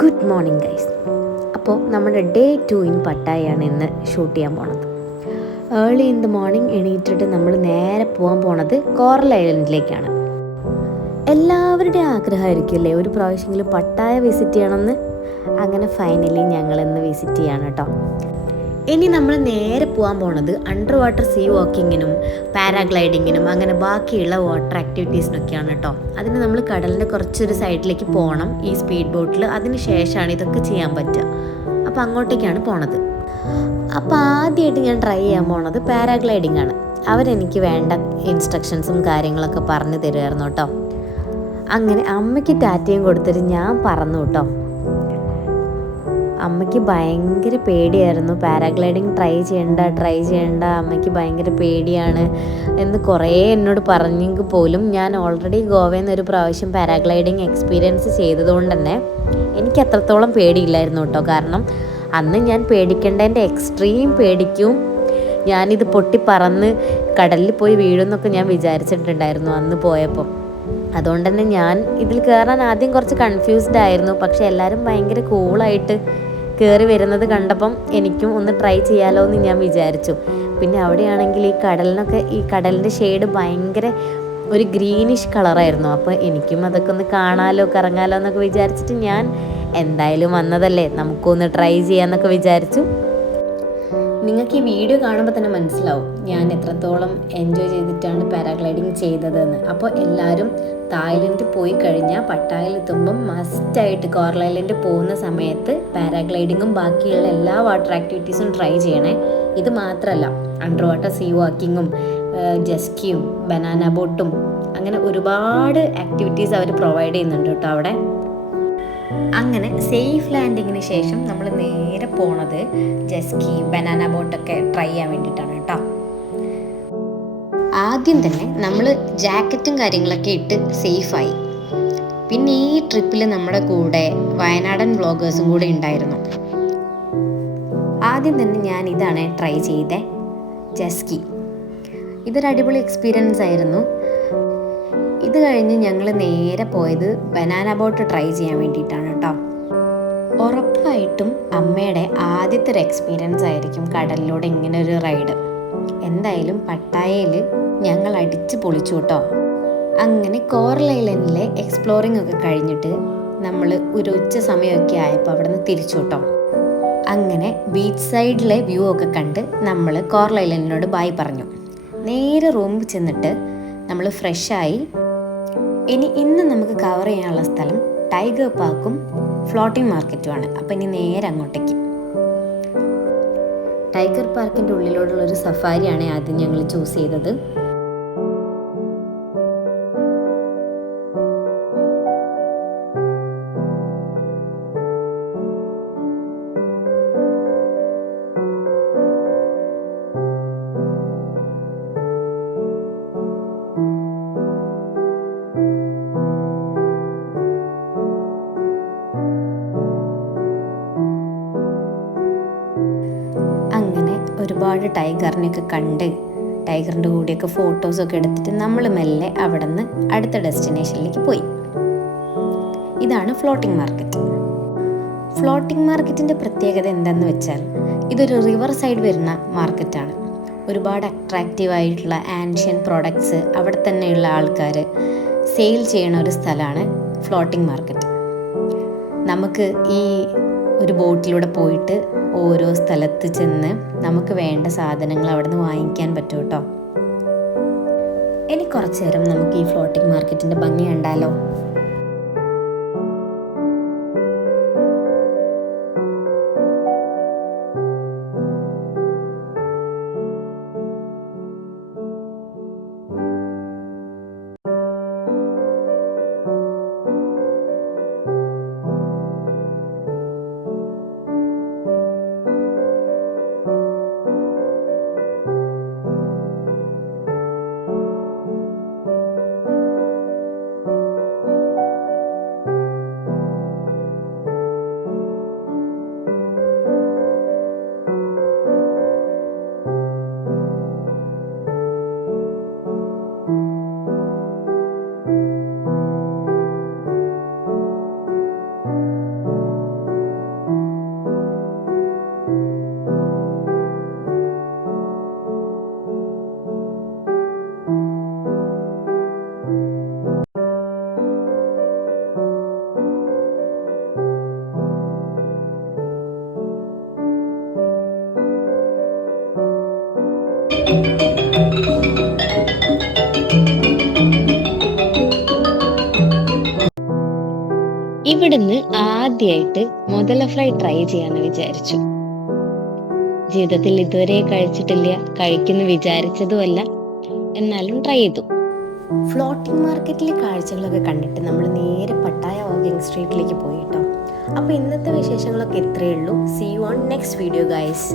Good morning guys. അപ്പോൾ നമ്മുടെ day 2 in പട്ടായാണ് ഇന്ന് ഷൂട്ട് ചെയ്യാൻ പോണത്. ഏർലി ഇൻ ദ മോർണിംഗ് എണീറ്റിട്ട് നമ്മൾ നേരെ പോകാൻ പോണത് കോറൽ ഐലൻഡിലേക്കാണ്. എല്ലാവരുടെയും ആഗ്രഹമായിരിക്കില്ലേ ഒരു പ്രാവശ്യമെങ്കിലും പട്ടായ വിസിറ്റ് ചെയ്യണമെന്ന്. അങ്ങനെ ഫൈനലി ഞങ്ങളിന്ന് വിസിറ്റ് ചെയ്യാണ് കേട്ടോ. ഇനി നമ്മൾ നേരെ പോകാൻ പോണത് അണ്ടർ വാട്ടർ സീ വാക്കിങ്ങിനും പാരാഗ്ലൈഡിങ്ങിനും അങ്ങനെ ബാക്കിയുള്ള വാട്ടർ ആക്ടിവിറ്റീസിനൊക്കെയാണ് കേട്ടോ. അതിന് നമ്മൾ കടലിൻ്റെ കുറച്ചൊരു സൈഡിലേക്ക് പോകണം ഈ സ്പീഡ് ബോട്ടിൽ. അതിന് ശേഷമാണ് ഇതൊക്കെ ചെയ്യാൻ പറ്റുക. അപ്പോൾ അങ്ങോട്ടേക്കാണ് പോണത്. അപ്പോൾ ആദ്യമായിട്ട് ഞാൻ ട്രൈ ചെയ്യാൻ പോണത് പാരാഗ്ലൈഡിങ് ആണ്. അവരെനിക്ക് വേണ്ട ഇൻസ്ട്രക്ഷൻസും കാര്യങ്ങളൊക്കെ പറഞ്ഞു തരുമായിരുന്നു കേട്ടോ. അങ്ങനെ അമ്മയ്ക്ക് ടാറ്റയും കൊടുത്തിട്ട് ഞാൻ പറന്നു കേട്ടോ. അമ്മയ്ക്ക് ഭയങ്കര പേടിയായിരുന്നു. പാരാഗ്ലൈഡിങ് ട്രൈ ചെയ്യണ്ട, അമ്മയ്ക്ക് ഭയങ്കര പേടിയാണ് എന്ന് കുറേ എന്നോട് പറഞ്ഞെങ്കിൽ പോലും ഞാൻ ഓൾറെഡി ഗോവയിൽ നിന്ന് ഒരു പ്രാവശ്യം പാരാഗ്ലൈഡിങ് എക്സ്പീരിയൻസ് ചെയ്തതുകൊണ്ട് തന്നെ എനിക്ക് അത്രത്തോളം പേടിയില്ലായിരുന്നു കേട്ടോ. കാരണം അന്ന് ഞാൻ പേടിക്കേണ്ടതിൻ്റെ എക്സ്ട്രീം പേടിക്കും. ഞാനിത് പൊട്ടി പറന്ന് കടലിൽ പോയി വീഴുമെന്നൊക്കെ ഞാൻ വിചാരിച്ചിട്ടുണ്ടായിരുന്നു അന്ന് പോയപ്പോൾ. അതുകൊണ്ട് തന്നെ ഞാൻ ഇതിൽ കയറാൻ ആദ്യം കുറച്ച് കൺഫ്യൂസ്ഡ് ആയിരുന്നു. പക്ഷെ എല്ലാവരും ഭയങ്കര കൂളായിട്ട് കയറി വരുന്നത് കണ്ടപ്പം എനിക്കും ഒന്ന് ട്രൈ ചെയ്യാലോ എന്ന് ഞാൻ വിചാരിച്ചു. പിന്നെ അവിടെയാണെങ്കിൽ ഈ കടലിൻ്റെ ഷെയ്ഡ് ഭയങ്കര ഒരു ഗ്രീനിഷ് കളറായിരുന്നു. അപ്പോൾ എനിക്കും അതൊക്കെ ഒന്ന് കാണാലോ കറങ്ങാലോ എന്നൊക്കെ വിചാരിച്ചിട്ട് ഞാൻ എന്തായാലും വന്നതല്ലേ നമുക്കൊന്ന് ട്രൈ ചെയ്യാമെന്നൊക്കെ വിചാരിച്ചു. നിങ്ങൾക്ക് ഈ വീഡിയോ കാണുമ്പോൾ തന്നെ മനസ്സിലാവും ഞാൻ എത്രത്തോളം എൻജോയ് ചെയ്തിട്ടാണ് പാരാഗ്ലൈഡിങ് ചെയ്തതെന്ന്. അപ്പോൾ എല്ലാവരും തായ്ലൻഡ് പോയി കഴിഞ്ഞാൽ പട്ടായയിലെത്തുമ്പം മസ്റ്റായിട്ട് കോറൽ ഐലൻഡ് പോകുന്ന സമയത്ത് പാരാഗ്ലൈഡിങ്ങും ബാക്കിയുള്ള എല്ലാ വാട്ടർ ആക്ടിവിറ്റീസും ട്രൈ ചെയ്യണേ. ഇത് മാത്രമല്ല, അണ്ടർ വാട്ടർ സീ വാക്കിങ്ങും ജെസ്കിയും ബനാന ബോട്ടും അങ്ങനെ ഒരുപാട് ആക്ടിവിറ്റീസ് അവർ പ്രൊവൈഡ് ചെയ്യുന്നുണ്ട് കേട്ടോ അവിടെ. അങ്ങനെ സേഫ് ലാൻഡിങ്ങിന് ശേഷം നമ്മൾ നേരെ പോണത് ജെസ്കി ബനാന ബോട്ടൊക്കെ ട്രൈ ചെയ്യാൻ വേണ്ടിയിട്ടാണ് കേട്ടോ. ആദ്യം തന്നെ നമ്മൾ ജാക്കറ്റും കാര്യങ്ങളൊക്കെ ഇട്ട് സേഫായി. പിന്നെ ഈ ട്രിപ്പിൽ നമ്മുടെ കൂടെ വയനാടൻ വ്ളോഗേഴ്സും കൂടെ ഉണ്ടായിരുന്നു. ആദ്യം തന്നെ ഞാൻ ഇതാണ് ട്രൈ ചെയ്തേ, ജെസ്കി. ഇതൊരു അടിപൊളി എക്സ്പീരിയൻസ് ആയിരുന്നു. ഇത് കഴിഞ്ഞ് ഞങ്ങൾ നേരെ പോയത് ബനാന ബോട്ട് ട്രൈ ചെയ്യാൻ വേണ്ടിയിട്ടാണ് കേട്ടോ. ഉറപ്പായിട്ടും അമ്മയുടെ ആദ്യത്തെ ഒരു എക്സ്പീരിയൻസ് ആയിരിക്കും കടലിലൂടെ ഇങ്ങനെ ഒരു റൈഡ്. എന്തായാലും പട്ടായയിൽ ഞങ്ങൾ അടിച്ച് പൊളിച്ചു കേട്ടോ. അങ്ങനെ കോറൽ ഐലൻഡിലെ എക്സ്പ്ലോറിംഗ് ഒക്കെ കഴിഞ്ഞിട്ട് നമ്മൾ ഒരു ഉച്ച സമയമൊക്കെ ആയപ്പോൾ അവിടെ നിന്ന് തിരിച്ചു കേട്ടോ. അങ്ങനെ ബീച്ച് സൈഡിലെ വ്യൂ ഒക്കെ കണ്ട് നമ്മൾ കോറൽ ഐലൻഡിനോട് ബായ് പറഞ്ഞു. നേരെ റൂമിൽ ചെന്നിട്ട് നമ്മൾ ഫ്രഷായി. ഇന്ന് നമുക്ക് കവർ ചെയ്യാനുള്ള സ്ഥലം ടൈഗർ പാർക്കും ഫ്ലോട്ടിംഗ് മാർക്കറ്റുമാണ്. അപ്പം ഇനി നേരെ അങ്ങോട്ടേക്ക്. ടൈഗർ പാർക്കിൻ്റെ ഉള്ളിലോട്ടുള്ളൊരു സഫാരിയാണ് ആദ്യം ഞങ്ങൾ ചൂസ് ചെയ്തത്. ഒരുപാട് ടൈഗറിനെയൊക്കെ കണ്ട് ടൈഗറിൻ്റെ കൂടെയൊക്കെ ഫോട്ടോസൊക്കെ എടുത്തിട്ട് നമ്മൾ മെല്ലെ അവിടെ നിന്ന് അടുത്ത ഡെസ്റ്റിനേഷനിലേക്ക് പോയി. ഇതാണ് ഫ്ലോട്ടിംഗ് മാർക്കറ്റ്. ഫ്ലോട്ടിംഗ് മാർക്കറ്റിൻ്റെ പ്രത്യേകത എന്താണെന്ന് വെച്ചാൽ ഇതൊരു റിവർ സൈഡ് വരുന്ന മാർക്കറ്റാണ്. ഒരുപാട് അട്രാക്റ്റീവായിട്ടുള്ള ആൻഷ്യൻ പ്രോഡക്ട്സ് അവിടെ തന്നെയുള്ള ആൾക്കാർ സെയിൽ ചെയ്യണ ഒരു സ്ഥലമാണ് ഫ്ലോട്ടിംഗ് മാർക്കറ്റ്. നമുക്ക് ഈ ഒരു ബോട്ടിലൂടെ പോയിട്ട് ഓരോ സ്ഥലത്ത് ചെന്ന് നമുക്ക് വേണ്ട സാധനങ്ങൾ അവിടെ നിന്ന് വാങ്ങിക്കാൻ പറ്റും കേട്ടോ. ഇനി കുറച്ചു നേരം നമുക്ക് ഈ ഫ്ലോട്ടിംഗ് മാർക്കറ്റിൻ്റെ ഭംഗി കണ്ടാലോ. ഇവിടുന്ന് ആദ്യമായിട്ട് മുതല ഫ്രൈ ട്രൈ ചെയ്യാന്ന് വിചാരിച്ചു. ജീവിതത്തിൽ ഇതുവരെ കഴിച്ചിട്ടില്ല, കഴിക്കുന്നു വിചാരിച്ചതുമല്ല, എന്നാലും ട്രൈ ചെയ്തു. ഫ്ലോട്ടിംഗ് മാർക്കറ്റിലെ കാഴ്ചകളൊക്കെ കണ്ടിട്ട് നമ്മൾ നേരെ പട്ടായ വാക്കിംഗ് സ്ട്രീറ്റിലേക്ക് പോയി കേട്ടോ. അപ്പോൾ ഇന്നത്തെ വിശേഷങ്ങളൊക്കെ ഇത്രയേ ഉള്ളൂ. See you on next video guys.